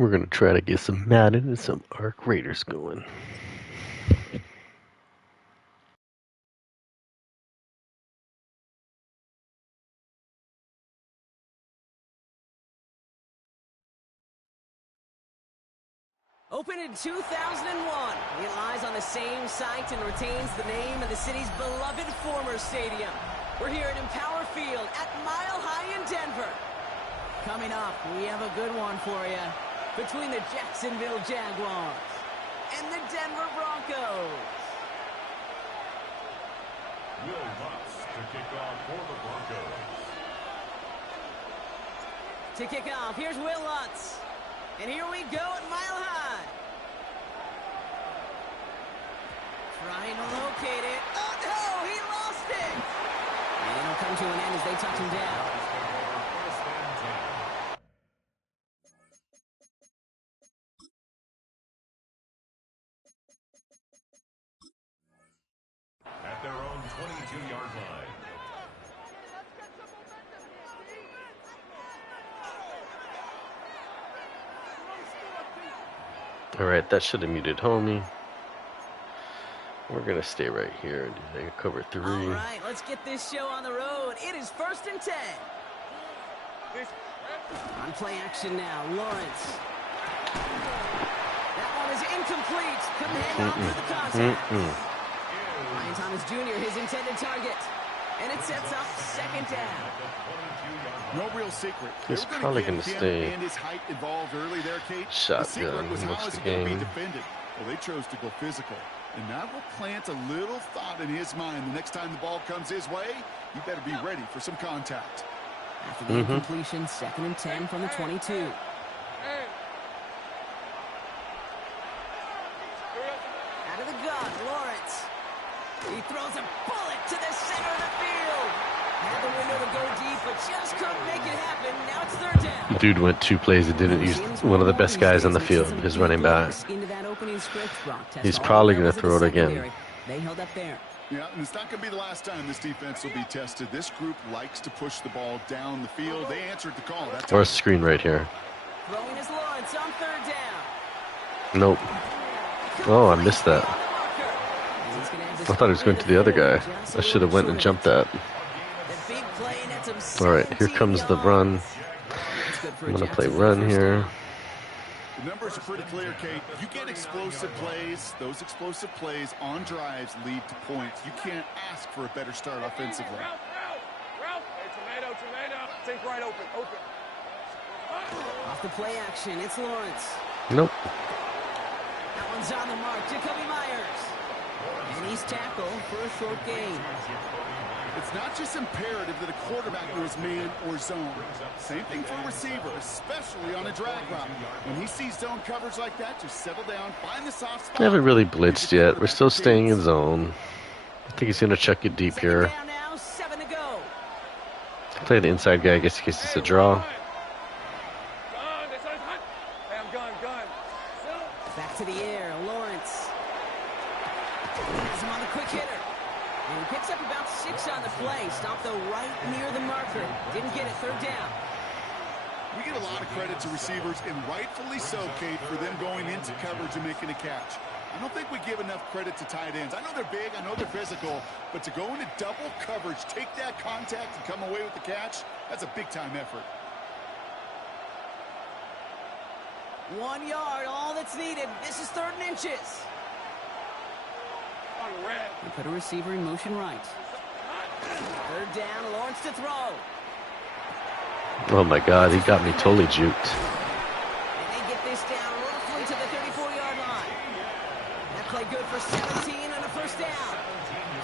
We're going to try to get some Madden and some Arc Raiders going. Opened in 2001, it lies on the same site and retains the name of the city's beloved former stadium. We're here at Empower Field at Mile High in Denver. Coming up, we have a good one for you between the Jacksonville Jaguars and the Denver Broncos. Will Lutz to kick off for the Broncos. To kick off, here's Will Lutz. And here we go at Mile High. Trying to locate it. Oh, no, he lost it. And it'll come to an end as they touch him down. At their own 22-yard line. Alright, that should have muted homie. We're going to stay right here and do cover 3. All right, let's get this show on the road. It is 1st and 10. On play action now, Lawrence. That one is incomplete. Couldn't hang on through the contact. Ryan Thomas Jr., his intended target. And it sets up 2nd down. No real secret. He's probably going to stay and his height involved early there, Kate. shotgun was most how of is the it going to be game. defended? Well, they chose to go physical. And that will plant a little thought in his mind. The next time the ball comes his way, you better be ready for some contact. After the incompletion, 2nd and 10 from the 22. Out of the gun, Lawrence. He throws a bullet to the center of the field. Had the window to go deep, but just couldn't make it happen. Now it's 3rd down. Dude went 2 plays and didn't use one of the best guys on the field, his running back. He's probably going to throw it again. They held up there. Yeah, and it's not going to be the last time this defense will be tested. This group likes to push the ball down the field. They answered the call. Or a screen right here. Throwing his Lawrence on 3rd down. Nope. Oh, I missed that. I thought he was going to the other guy. I should have went and jumped that. Alright, here comes the run. I'm going to play run here. The numbers are pretty clear, Kate. You get explosive plays. Those explosive plays on drives lead to points. You can't ask for a better start offensively. Ralph. Hey, tomato. Think right open. Off the play action, it's Lawrence. Nope. That one's on the mark. Jacoby Myers. And he's tackled for a short gain. It's not just imperative that a quarterback knows man or zone. Same thing for a receiver, especially on a drag route. When he sees zone coverage like that, just settle down, find the soft spot. I haven't really blitzed yet. We're still staying in zone. I think he's going to check it deep here. Down now, 7 to go. Play the inside guy, I guess, in case it's a draw. Gun. Back to the air, Lawrence. Has him on the quick hitter. And he picks up about 6 on the play. Stopped though right near the marker. Didn't get it, 3rd down. We get a lot of credit to receivers, and rightfully so, Kate, for them going into coverage and making a catch. I don't think we give enough credit to tight ends. I know they're big, I know they're physical, but to go into double coverage, take that contact and come away with the catch, that's a big-time effort. 1 yard, all that's needed. This is 3rd and inches. They put a receiver in motion right. 3rd down, Lawrence to throw. Oh my god, he got me totally juked. And they get this down roughly to the 34-yard line. That play good for 17 and a 1st down.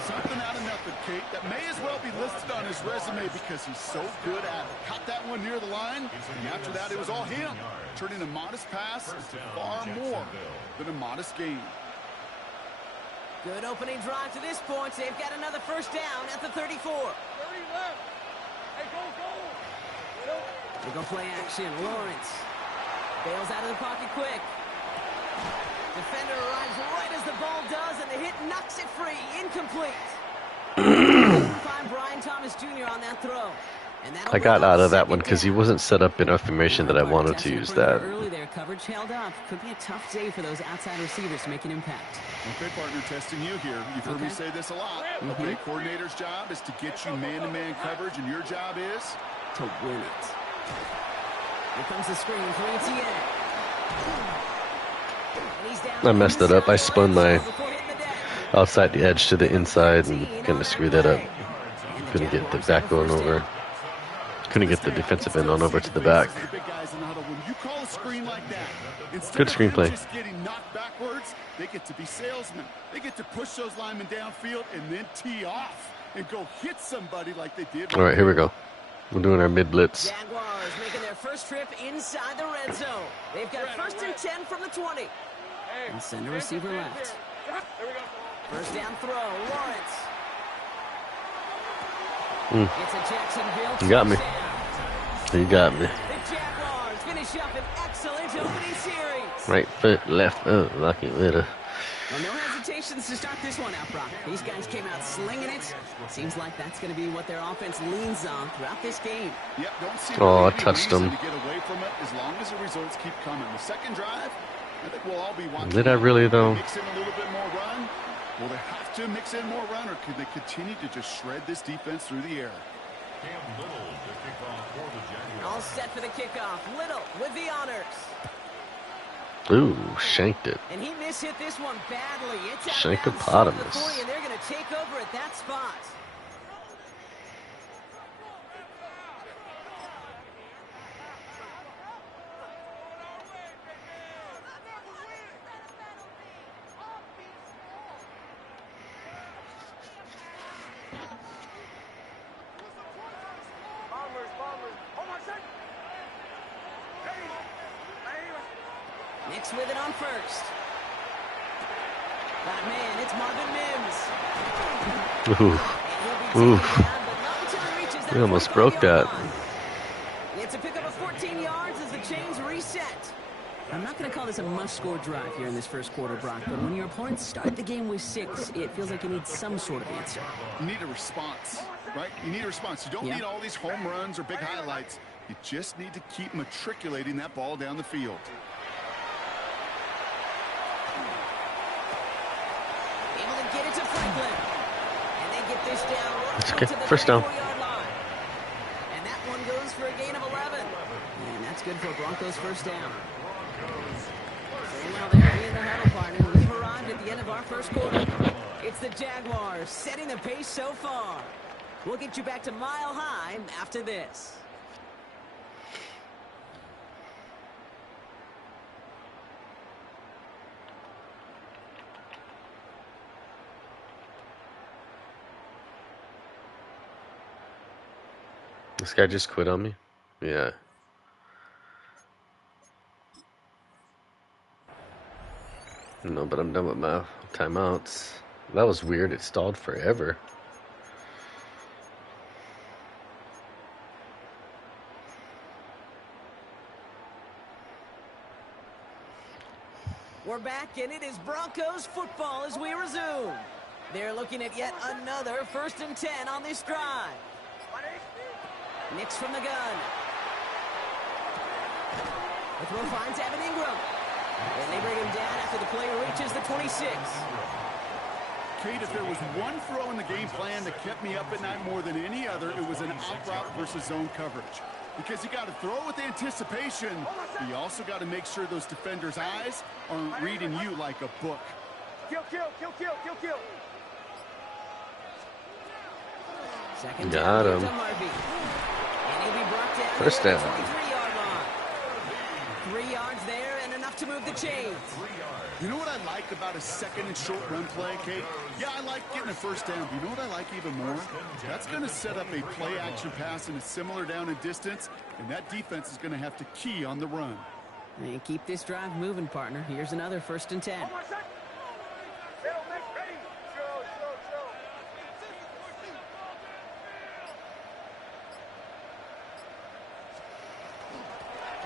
Something out of nothing, Kate, that may as well be listed on his resume because he's so good at it. Caught that one near the line, and after that it was all him. Turning a modest pass into far more than a modest gain. Good opening drive to this point. They've got another 1st down at the 34. 30 left. Hey, go. They go play action. Lawrence bails out of the pocket quick. Defender arrives right as the ball does, and the hit knocks it free. Incomplete. Find Brian Thomas Jr. on that throw. I got out of that one because he wasn't set up enough formation that I wanted to use that. Early there, coverage held up. Could be a tough day for those outside receivers to make an impact. Okay, partner, testing you here. You've heard me say this a lot. Okay, coordinator's job is to get you man-to-man coverage, and your job is to win it. Here comes the screen for ETA. I messed it up. I spun my outside the edge to the inside and kind of screwed that up. Couldn't get the back going over. Couldn't get the defensive end on over to the back. Good screenplay. Just getting knocked backwards, they get to be salesmen. They get to push those linemen downfield and then tee off and go hit somebody like they did. All right, here we go. We're doing our mid blitz. Jaguars making their first trip inside the red zone. They've got first and 10 from the 20. And send a receiver left. First down throw, Lawrence. It's a Jacksonville. You got me. You got me. The Jaguars finish up an excellent opening series. Right foot, left foot, lucky little. Well, no hesitations to start this one out, Brock. These guys came out slinging it. Seems like that's going to be what their offense leans on throughout this game. Yep, don't see I touched him. to get away from it as long as the results keep coming. The second drive, I think we'll all be watching. Did I really, though? Mix in a little bit more run. Will they have to mix in more run, or could they continue to just shred this defense through the air? All set for the kickoff. Little with the honors. Ooh, shanked it. And he mishit this one badly. It's Shankopotamus. and they're going to take over at that spot. Nix with it on first. But man, it's Marvin Mims. Ooh. We almost broke that. It's a pickup of 14 yards as the chains reset. I'm not going to call this a must-score drive here in this first quarter, Brock, but when your opponents start the game with 6, it feels like you need some sort of answer. You need a response, right? You need a response. You don't need all these home runs or big highlights. You just need to keep matriculating that ball down the field. Able to get it to Franklin. And they get this down. It's okay. First down. And that one goes for a gain of 11. And that's good for Broncos first down. So now they're in the huddle, partner. We've arrived at the end of our first quarter. It's the Jaguars setting the pace so far. We'll get you back to Mile High after this. This guy just quit on me? Yeah. No, but I'm done with my timeouts. That was weird. It stalled forever. We're back, and it is Broncos football as we resume. They're looking at yet another first and 10 on this drive. Nix from the gun. The throw finds Evan Ingram. And they bring him down after the play reaches the 26. Kate, if there was one throw in the game plan that kept me up at night more than any other, it was an out route versus zone coverage. Because you got to throw with anticipation, but you also got to make sure those defenders' eyes aren't reading you like a book. Kill, kill, kill, kill, kill, kill. Second got down, him. And he'll be brought down First down. 23-yard line. 3 yards there and enough to move the chains. You know what I like about a second and short run play, Kate? Yeah, I like getting a first down, but you know what I like even more? That's going to set up a play action pass in a similar down and distance, and that defense is going to have to key on the run. And keep this drive moving, partner. Here's another first and 10.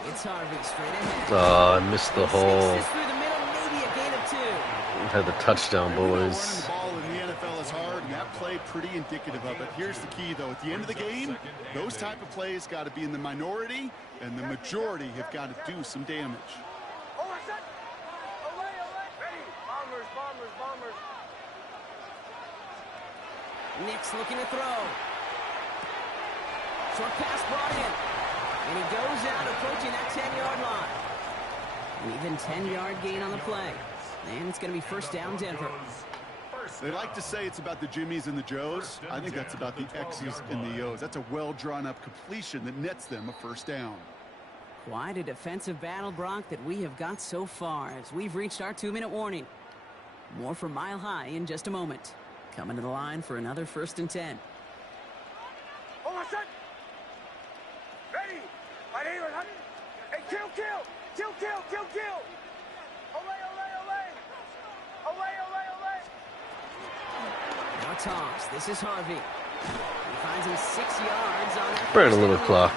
It's Harvey straight ahead. Oh, I missed the hole. Through the middle, maybe a gain of 2. Had the touchdown, boys. Running the ball in the NFL is hard, and that play pretty indicative of it. Here's the key, though. At the end of the game, those type of plays got to be in the minority, and the majority have got to do some damage. Bombers, bombers, bombers. Nick's looking to throw. Short pass brought in. And he goes out approaching that 10-yard line. An even 10-yard gain on the play. And it's going to be first down Denver. They like to say it's about the Jimmies and the Joes. I think that's about the X's and the O's. That's a well-drawn-up completion that nets them a first down. Quite a defensive battle, Brock, that we have got so far as we've reached our 2-minute warning. More from Mile High in just a moment. Coming to the line for another 1st and 10. Oh, my son! Ready! My name is... Hey, kill, kill! Kill, kill, kill, kill! Olay, olay, olay! Olay, olay, olay! Now toss. This is Harvey. He finds him 6 yards on that. Burn a little clock.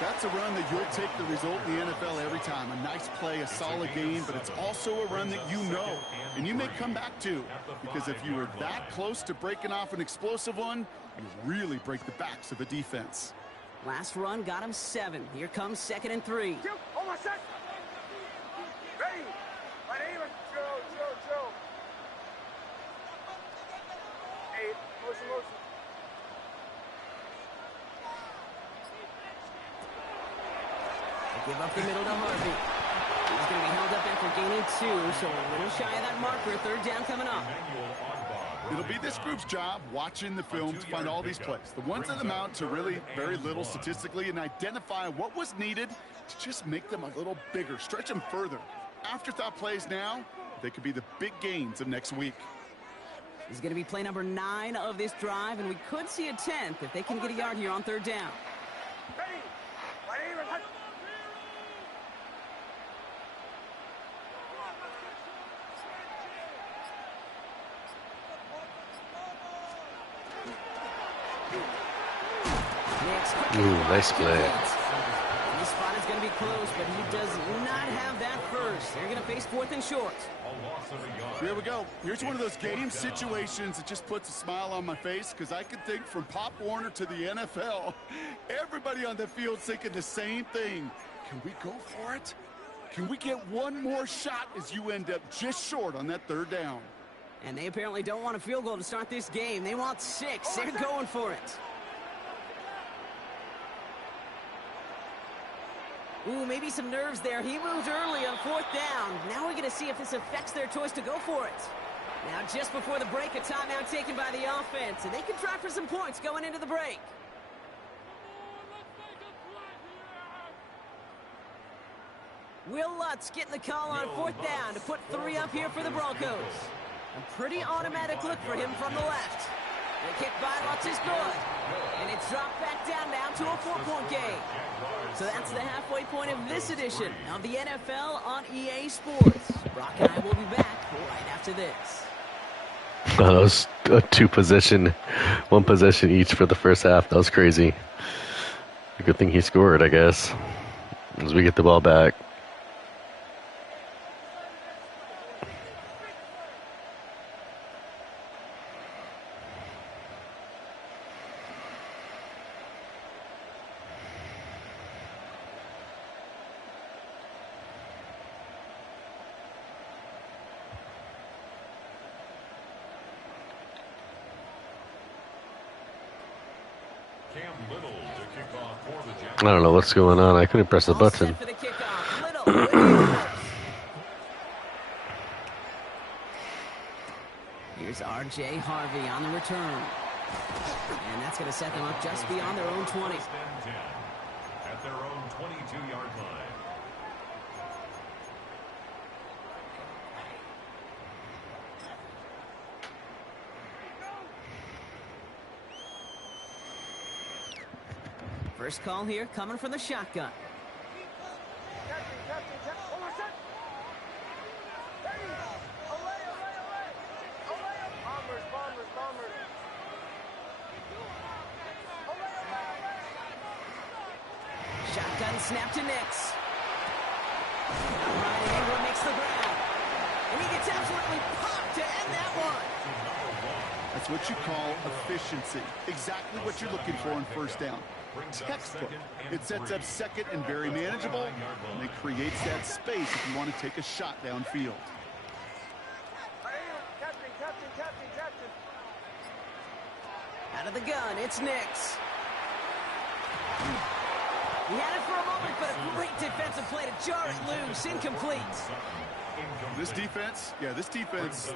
That's a run that you'll take the result in the NFL every time. A nice play, a solid game, but it's also a run that you know, and you may come back to, because if you were that close to breaking off an explosive one, you really break the backs of the defense. Last run got him 7. Here comes 2nd and 3. Kill! Oh, my son! Ready! My name is Joe. Hey, motion. Give up the middle to Harvey. He's going to be held up after gaining 2, so a little shy of that marker. 3rd down coming up. It'll be this group's job watching the film to find all these plays. The ones that amount to really very little statistically, and identify what was needed to just make them a little bigger, stretch them further. Afterthought plays now, they could be the big gains of next week. This is going to be play number 9 of this drive, and we could see a 10th if they can get a yard here on 3rd down. Ready! My name is... Ooh, nice play. This spot is going to be close, but he does not have that first. They're going to face 4th and short. Here we go. Here's one of those game situations that just puts a smile on my face, because I can think from Pop Warner to the NFL, everybody on the field thinking the same thing. Can we go for it? Can we get one more shot as you end up just short on that 3rd down? And they apparently don't want a field goal to start this game. They want 6. They're going for it. Ooh, maybe some nerves there. He moved early on 4th down. Now we're going to see if this affects their choice to go for it. Now, just before the break, a timeout taken by the offense, and they can try for some points going into the break. Will Lutz getting the call on 4th down to put 3 up here for the Broncos. A pretty automatic look for him from the left. The kick by Lutz is good. And it's dropped back down now to a 4-point game. So that's the halfway point of this edition of the NFL on EA Sports. Brock and I will be back right after this. That was a 2-possession, 1 possession each for the first half. That was crazy. A good thing he scored, I guess, as we get the ball back. I don't know what's going on. I couldn't press the button. Here's R.J. Harvey on the return. And that's going to set them up just beyond their own 20. At their own 22-yard line. First call here coming from the shotgun. Shotgun snap to Nix. Ryan Ingram makes the grab. And he gets absolutely popped to end that one. That's what you call efficiency. Exactly what you're looking for on first down. Textbook. It sets up second and very manageable, and it creates that space if you want to take a shot downfield. Captain. Out of the gun, it's Nix. He had it for a moment, but a great defensive play to jar it loose. Incomplete. This defense,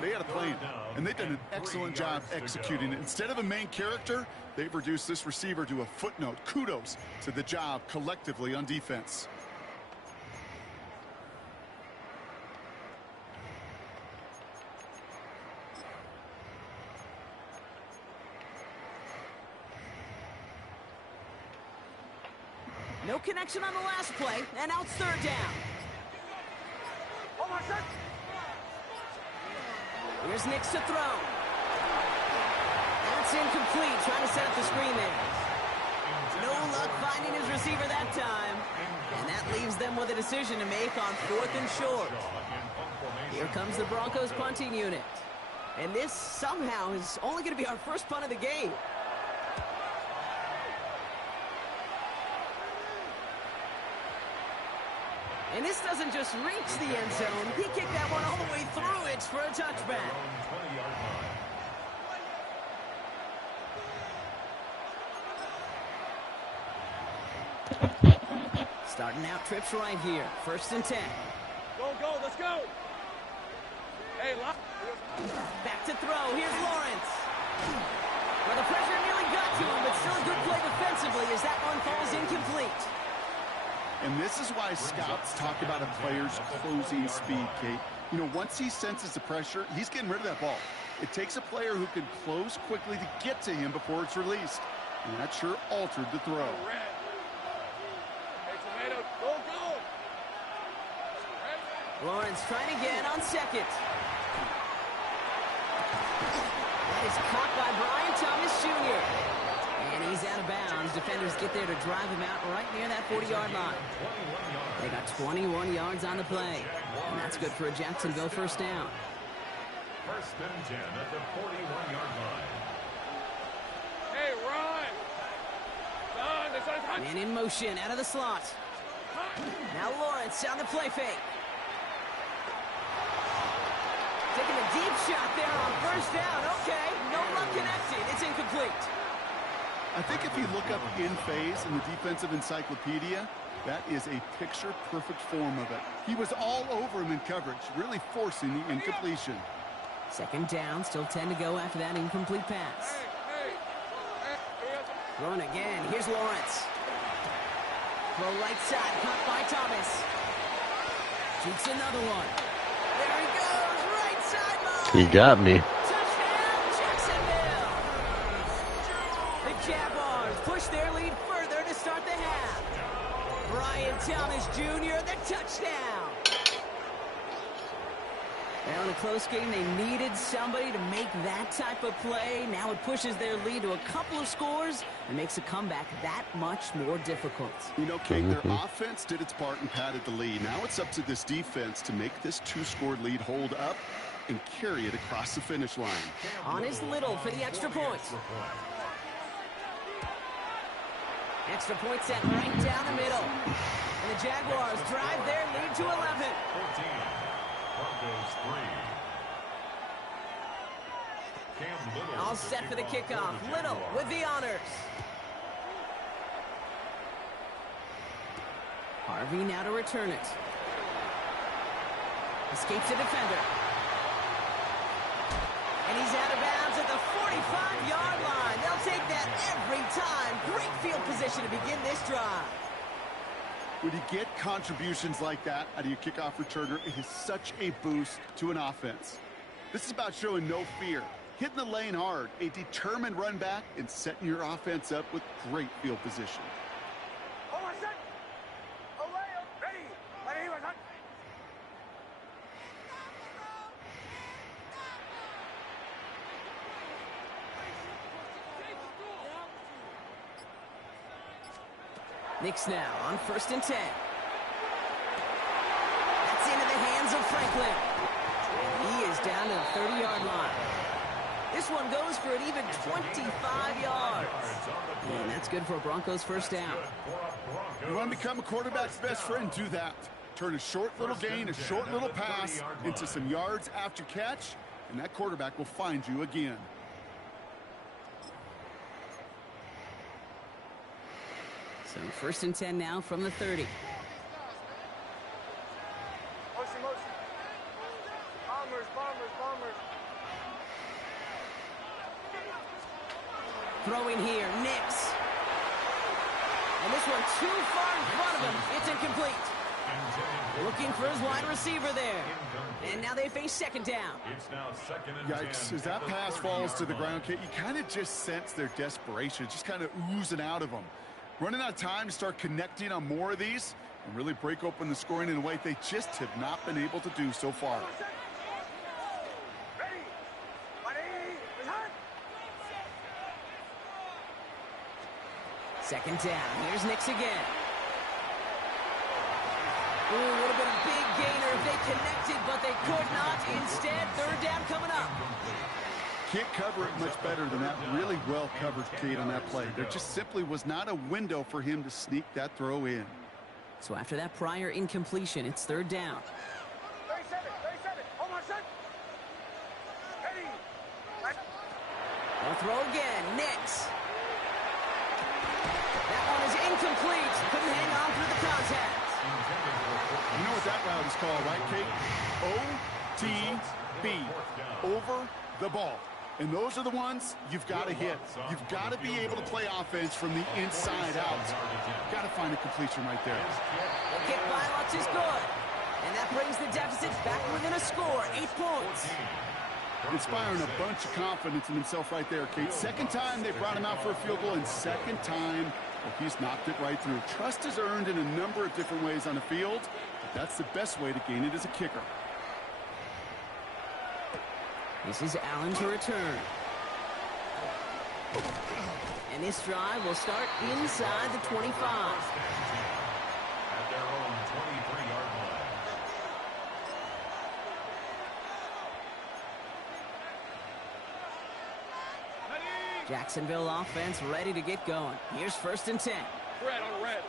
they had a plan, and they've done an excellent job executing it. Instead of a main character, they've reduced this receiver to a footnote. Kudos to the job collectively on defense. No connection on the last play, and now it's third down. Oh, my son. Here's Nix to throw. That's incomplete, trying to set up the screen there. No luck finding his receiver that time. And that leaves them with a decision to make on 4th and short. Here comes the Broncos punting unit. And this somehow is only going to be our first punt of the game. And this doesn't just reach the end zone. He kicked that one all the way through it for a touchback. Starting out trips right here. 1st and 10. Go, let's go. Hey, Back to throw. Here's Lawrence. Well, the pressure nearly got to him, but still a good play defensively as that one falls incomplete. And this is why scouts talk about a player's closing speed, Kate. You know, once he senses the pressure, he's getting rid of that ball. It takes a player who can close quickly to get to him before it's released. And that sure altered the throw. Hey, Tomato, go. Lawrence trying again on second. That is caught by Brian Thomas Jr. And he's out of bounds. Defenders get there to drive him out right near that 40-yard line. They got 21 yards on the play. And that's good for a Jacksonville first down. 1st and 10 at the 41-yard line. Hey, run. Man in motion out of the slot. Now Lawrence on the play fake. Taking a deep shot there on first down. Okay, no luck connected. It's incomplete. I think if you look up in phase in the defensive encyclopedia, that is a picture-perfect form of it. He was all over him in coverage, really forcing the incompletion. 2nd down, still 10 to go after that incomplete pass. Throwing again. Here's Lawrence. Throw right side, caught by Thomas. Shoots another one. There he goes, right sideline. He got me. Touchdown, Jacksonville. The Jaguars push their lead further to start the half. Brian Thomas Jr., the touchdown. Now in a close game, they needed somebody to make that type of play. Now it pushes their lead to a couple of scores and makes a comeback that much more difficult. You know, Kate, their offense did its part and padded the lead. Now it's up to this defense to make this 2-score lead hold up and carry it across the finish line. On is Little for the extra point. Extra point set right down the middle. And the Jaguars drive their lead to 11. 14. Broncos 3. Cam Little. All set for the kickoff. Little with the honors. Harvey now to return it. Escapes the defender. And he's out of bounds at the 45-yard line. They'll take that every time. Great field position to begin this drive. When you get contributions like that out of your kickoff returner, it is such a boost to an offense. This is about showing no fear, hitting the lane hard, a determined run back, and setting your offense up with great field position. Nix now on 1st and 10. That's into the hands of Franklin. And is down to the 30-yard line. This one goes for an even 25 yards. And that's good for a Broncos first down. You want to become a quarterback's best friend, do that. Turn a short little gain, a short little pass into some yards after catch, and that quarterback will find you again. So 1st and 10 now from the 30. Motion, motion. Bombers, bombers, bombers. Throwing here, Nix. And this one too far in front of him. It's incomplete. Looking for his wide receiver there. And now they face 2nd down. It's now 2nd and 10. Yikes, as that pass falls to the ground, Kate, you kind of just sense their desperation, just kind of oozing out of them. Running out of time to start connecting on more of these and really break open the scoring in a way they just have not been able to do so far. Ready. Ready. Return. 2nd down. Here's Nix again. Ooh, would have been a big gainer if they connected, but they could not. Instead, 3rd down coming up. Can't cover it much better than that. Really well covered, Kate, on that play. There just simply was not a window for him to sneak that throw in. So after that prior incompletion, it's 3rd down. 37, 37. Hold on, son. Ready. They'll throw again. Nix. That one is incomplete. Couldn't hang on through the contact. You know what that route is called, right, Kate? OTB. Over the ball. And those are the ones you've got to hit. You've got to be able to play offense from the inside out. Got to find a completion right there. The kick by Lutz is good. And that brings the deficit back within a score, 8 points. Inspiring a bunch of confidence in himself right there, Kate. 2nd time they brought him out for a field goal, and 2nd time well, he's knocked it right through. Trust is earned in a number of different ways on the field, but that's the best way to gain it as a kicker. This is Allen to return. And this drive will start inside the 25. At their own 23-yard line. Jacksonville offense ready to get going. Here's 1st and 10. Red on red.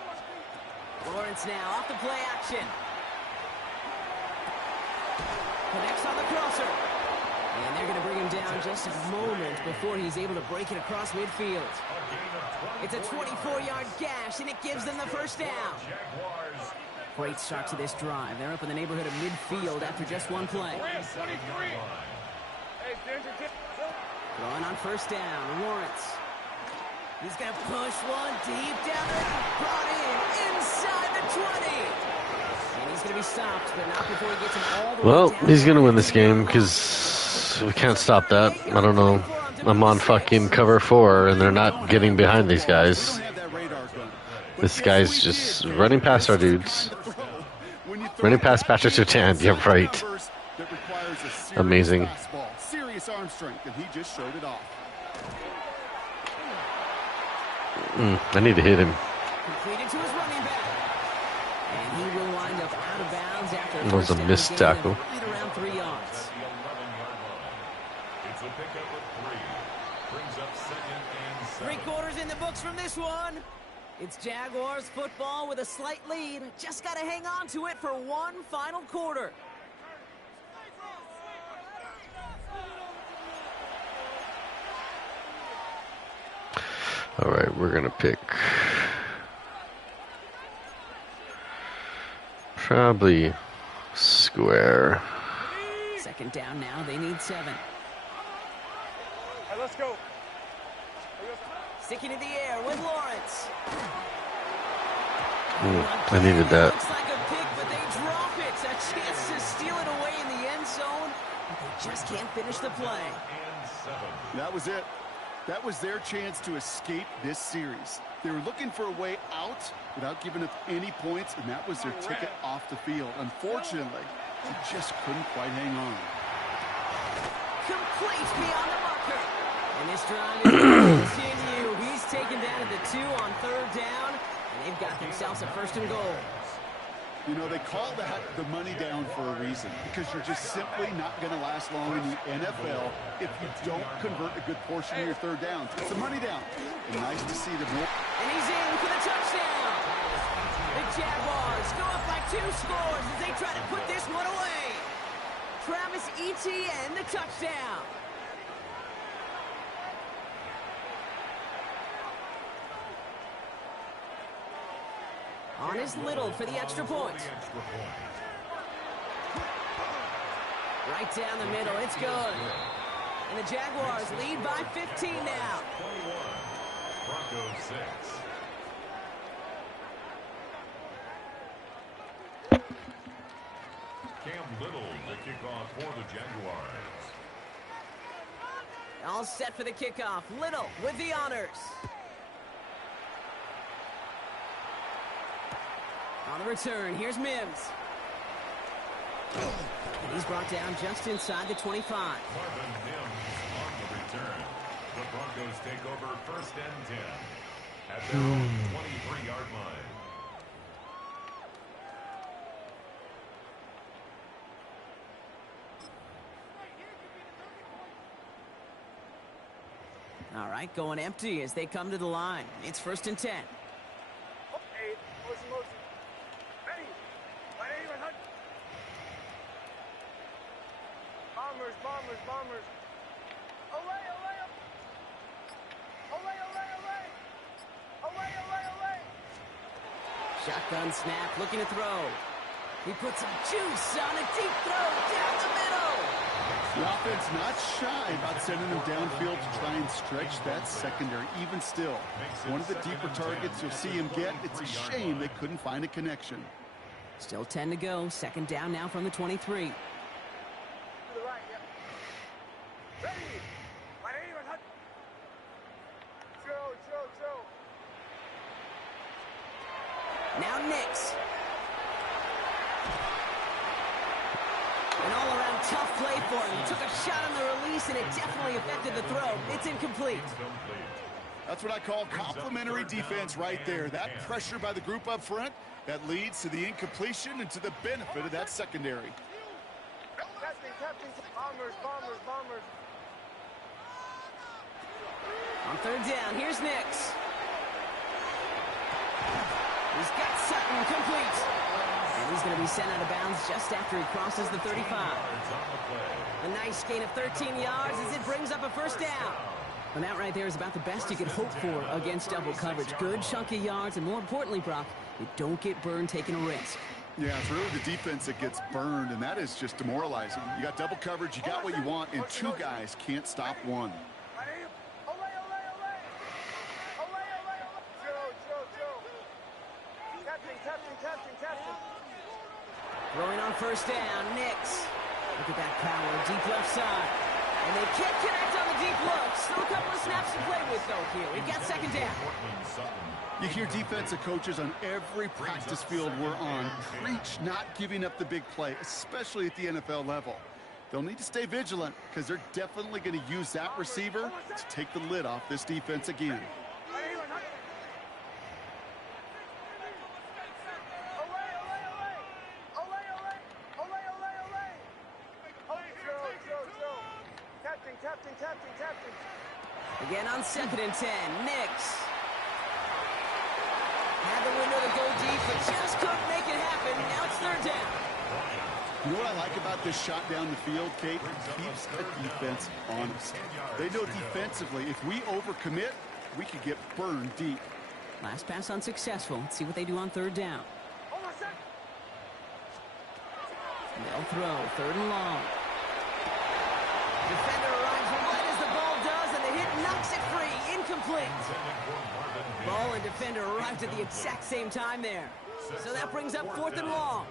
Lawrence now off the play action. Connects on the crosser. And they're going to bring him down just a moment before he's able to break it across midfield. It's a 24-yard gash, and it gives them the 1st down. Great start to this drive. They're up in the neighborhood of midfield after just one play. 23. Hey, Ginger, Throwing on 1st down, Lawrence. He's going to push one deep down there. Brought in inside the 20. And he's going to be stopped, but not before he gets him all the way Well, down. he's going to win this game because we can't stop that. I don't know. I'm on fucking cover 4, and they're not getting behind these guys. This guy's just running past our dudes. Running past Patrick Surtain. Yeah, right. Amazing. Serious arm strength, and he just showed it off. I need to hit him. Completed to his running back. And he will wind up out of bounds after That was a missed tackle. right around 3 yards. It's a pickup of 3. Brings up 2nd and 7. 3 quarters in the books from this one. It's Jaguars football with a slight lead. Just got to hang on to it for one final quarter. All right, we're going to pick probably square. 2nd down now. They need 7. Hey, let's go. Sticking in the air with Lawrence. I needed that. Looks like a pick, but they drop it. A chance to steal it away in the end zone, but they just can't finish the play. That was it. That was their chance to escape this series. They were looking for a way out without giving up any points, and that was their ticket off the field. Unfortunately, they just couldn't quite hang on. Complete beyond the marker. And this drive is going to continue. He's taken down at the 2 on 3rd down, and they've got themselves a 1st and goal. You know, they call that the money down for a reason, because you're just simply not going to last long in the NFL if you don't convert a good portion of your third downs. It's the money down. And nice to see them. And he's in for the touchdown. The Jaguars go up by 2 scores as they try to put this one away. Travis Etienne, the touchdown. On is Little for the extra point. Right down the middle, it's good. And the Jaguars lead by 15 now. 21, Broncos 6. Cam Little to kick off for the Jaguars. All set for the kickoff. Little with the honors. On the return, here's Mims. And he's brought down just inside the 25. Marvin Mims on the return. The Broncos take over 1st and 10 at their own 23-yard line. All right, going empty as they come to the line. It's 1st and 10. Hey, motion. Ready. My name is Hunt. Bombers. Away. Shotgun snap, looking to throw. He puts some juice on a deep throw down the middle. The offense not shy about sending them downfield to try and stretch that secondary. Even still, one of the deeper targets you'll see him get. It's a shame they couldn't find a connection. Still 10 to go. 2nd down now from the 23. To the right, yeah. Ready. My name is Hunt. Joe. Now Nix. An all-around tough play for him. He took a shot on the release, and it definitely affected the throw. It's incomplete. That's what I call complimentary defense right there. That pressure by the group up front, that leads to the incompletion and to the benefit of that secondary. Captain. Bombers. On 3rd down, here's Nix. He's got Sutton complete. And he's going to be sent out of bounds just after he crosses the 35. A nice gain of 13 yards as it brings up a 1st down. And that right there is about the best you could hope for against double coverage. Good chunky yards, and more importantly, Brock, you don't get burned taking a risk. Yeah, it's really the defense that gets burned, and that is just demoralizing. You got double coverage, you got what you want, and 2 guys can't stop one. My name. Away. Joe. Captain. Throwing on 1st down, Nix. Look at that power, deep left side. And they can't connect on the deep look. Still a couple of snaps to play with, though, here. We've got 2nd down. You hear defensive coaches on every practice field we're on preach not giving up the big play, especially at the NFL level. They'll need to stay vigilant because they're definitely going to use that receiver to take the lid off this defense again. Captain. Again on 2nd and 10, Nix. Had the window to go deep, but just couldn't make it happen. Now it's 3rd down. You know what I like about this shot down the field, Kate? It keeps the defense honest. They know defensively, if we overcommit, we could get burned deep. Last pass unsuccessful. Let's see what they do on 3rd down. They'll throw, 3rd and long. Defender arrives right as the ball does, and the hit knocks it free. Incomplete. Ball and defender arrived at the exact same time there. So that brings up 4th and long.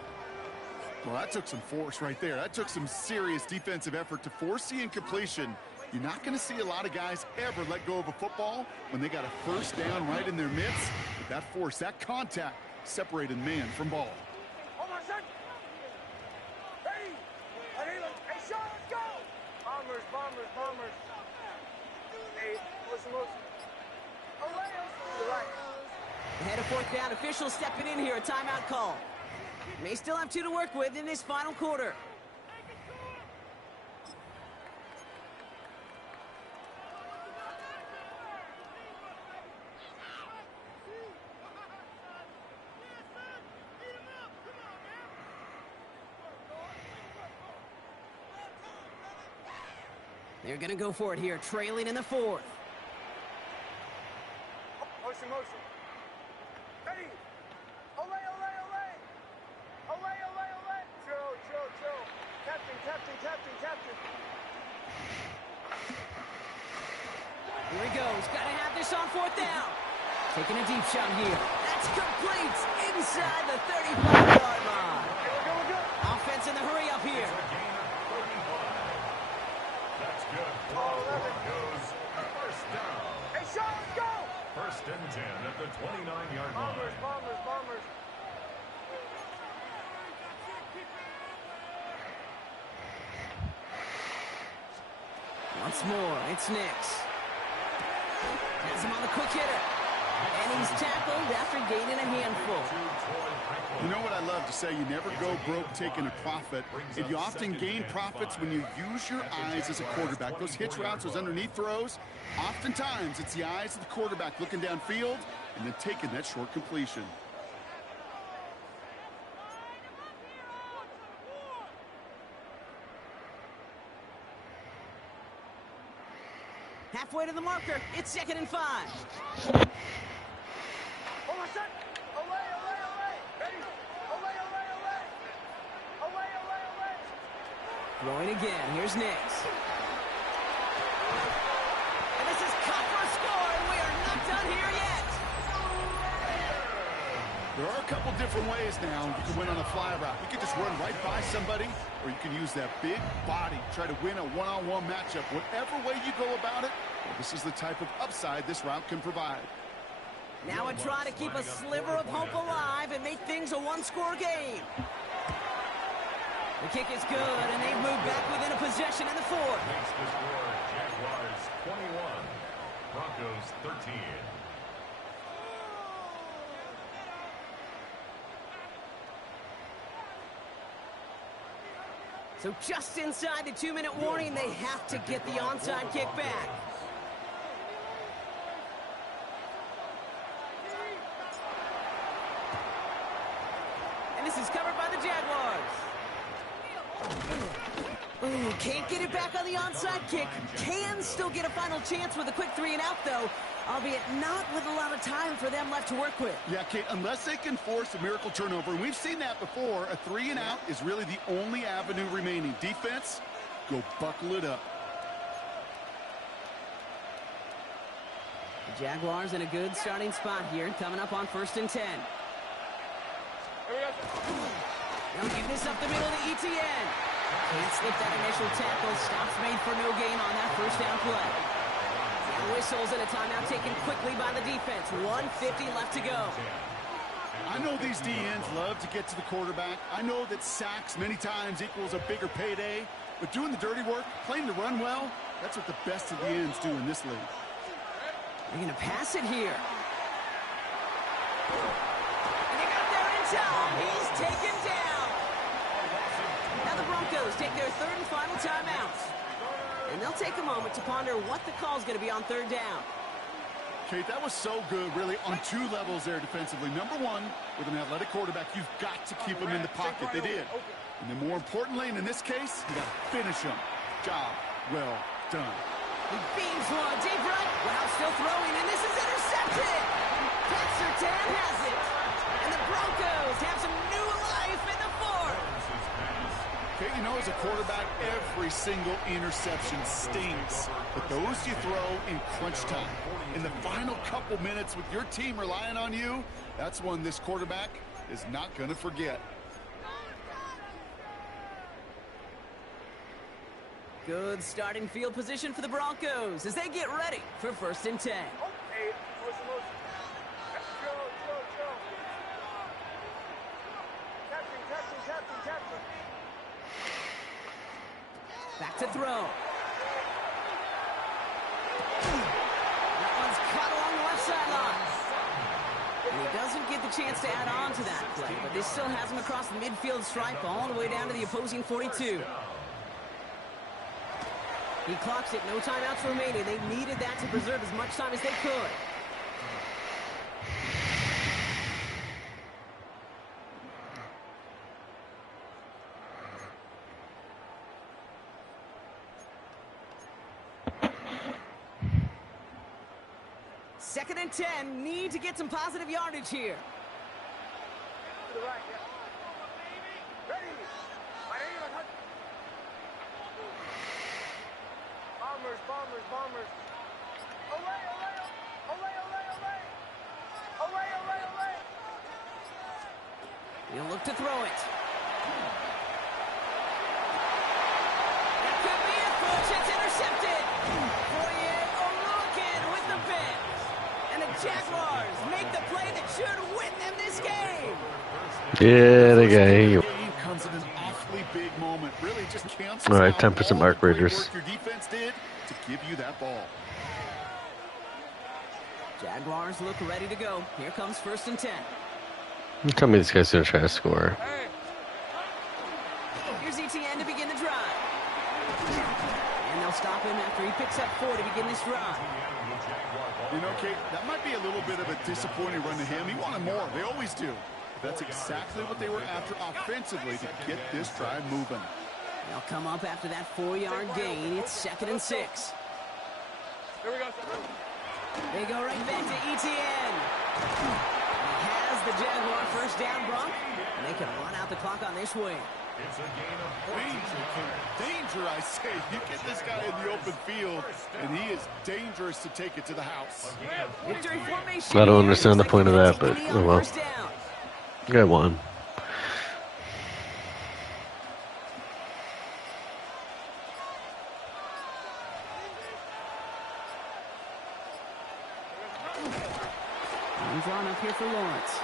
Well, that took some force right there. That took some serious defensive effort to force the incompletion. You're not going to see a lot of guys ever let go of a football when they got a 1st down right in their midst. But that force, that contact, separated man from ball. Bombers. Hey, motion. Away. To the right. Ahead of 4th down, officials stepping in here, a timeout call. May still have 2 to work with in this final quarter. They're going to go for it here, trailing in the 4th. Motion, motion. Ready. Olay, olay, olay. Olay, olay, olay. Chill, chill, chill. Captain, captain, captain, captain. Here he goes. Got to have this on 4th down. Taking a deep shot here. That's complete inside the 35-yard line. We're good. Offense in the hurry up here. That's good. Goes first down. Hey, Sean, let's go. First and 10 at the 29-yard Bombers, line. bombers, bombers. Once more, it's Nix. Has him on the quick hitter. And he's tackled after gaining a handful. You know what I love to say? You never go broke taking a profit. And you often gain profits when you use your eyes as a quarterback. Those hitch routes, those underneath throws, oftentimes it's the eyes of the quarterback looking downfield and then taking that short completion. Halfway to the marker. It's 2nd and 5. Hold on, son. Olay, olay, olay. Ready. Olay, olay, olay. Olay, olay, olay. Throwing again. Here's Nix. And this is cut for a score, and we are not done here yet. There are a couple different ways now you can win on a fly route. You can just run right by somebody, or you can use that big body, try to win a one-on-one matchup. Whatever way you go about it, well, this is the type of upside this route can provide. Now a try to keep a sliver of hope alive and make things a one-score game. The kick is good, and they've moved back within a possession in the 4th. Makes the score Jaguars 21, Broncos 13. So just inside the 2-minute warning, they have to get the onside kick back. And this is covered by the Jaguars. Ooh, can't get it back on the onside kick. Can still get a final chance with a quick 3-and-out, though, albeit not with a lot of time for them left to work with. Yeah, Kate, unless they can force a miracle turnover, and we've seen that before, a 3-and-out is really the only avenue remaining. Defense, go buckle it up. The Jaguars in a good starting spot here, coming up on 1st and 10. They'll give this up the middle to ETN. Can't slip that initial tackle. Stops made for no gain on that first down play. Now whistles and a timeout taken quickly by the defense. 1:50 left to go. I know these DNs love to get to the quarterback. I know that sacks many times equals a bigger payday. But doing the dirty work, playing to run well, that's what the best of the ends do in this league. They're going to pass it here. And they got there in time. He's taken down. Now the Broncos take their 3rd and final timeout. And they'll take a moment to ponder what the call is going to be on 3rd down. Kate, that was so good, really, on 2 levels there defensively. Number one, with an athletic quarterback, you've got to keep him in the pocket. They did. And then more importantly, and in this case, you got to finish him. Job well done. He beams one deep right. Wow, still throwing, and this is intercepted. Pat Surtain has it. And the Broncos have some new life in the 4th. Okay, you know, as a quarterback, every single interception stings. But those you throw in crunch time. In the final couple minutes with your team relying on you, that's one this quarterback is not going to forget. Good starting field position for the Broncos as they get ready for 1st and 10. Hey, motion, motion. Chill, chill, chill. Captain, captain, captain, captain. Back to throw. That one's caught along the left sideline. And he doesn't get the chance to add on to that play, but this still has him across the midfield stripe all the way down to the opposing 42. He clocks it, no timeouts remaining. They needed that to preserve as much time as they could. Second and 10, need to get some positive yardage here. To the right, yeah. Ready. Bombers, bombers, bombers. Away, away, away, away, away. Away, away, away. He'll look to throw it. That could be a push. It's intercepted. Fourier O'Rourke with the pick. And the Jaguars make the play that should win them this game. Yeah, the guy. Comes at an awfully big moment. Really just cancels All right, out 10% all mark the great Raiders. work your defense did to give you that ball. Jaguars look ready to go. Here comes first and 10. You tell me this guy's gonna try to score. Here's ETN to begin the drive. And they'll stop him after he picks up 4 to begin this drive. You know, Kate, that might be a little bit of a disappointing run to him. He wanted more. They always do. That's exactly what they were after offensively to get this drive moving. They'll come up after that 4-yard gain. It's second and 6. Here we go. They go right back to ETN. He has the Jaguar first down, Bronk. And they can run out the clock on this wing. It's a gain of 14. Danger, I say. You get this guy in the open field, and he is dangerous to take it to the house. Victory formation. I don't understand the point of that, but TD oh on well. first down. Guy won. And drawn up here for Lawrence.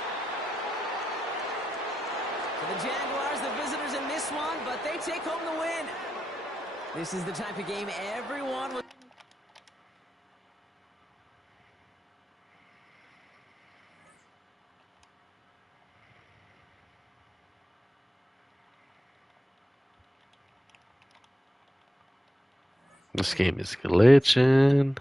For the Jaguars, the visitors in this one, but they take home the win. This is the type of game everyone was... This game is glitching.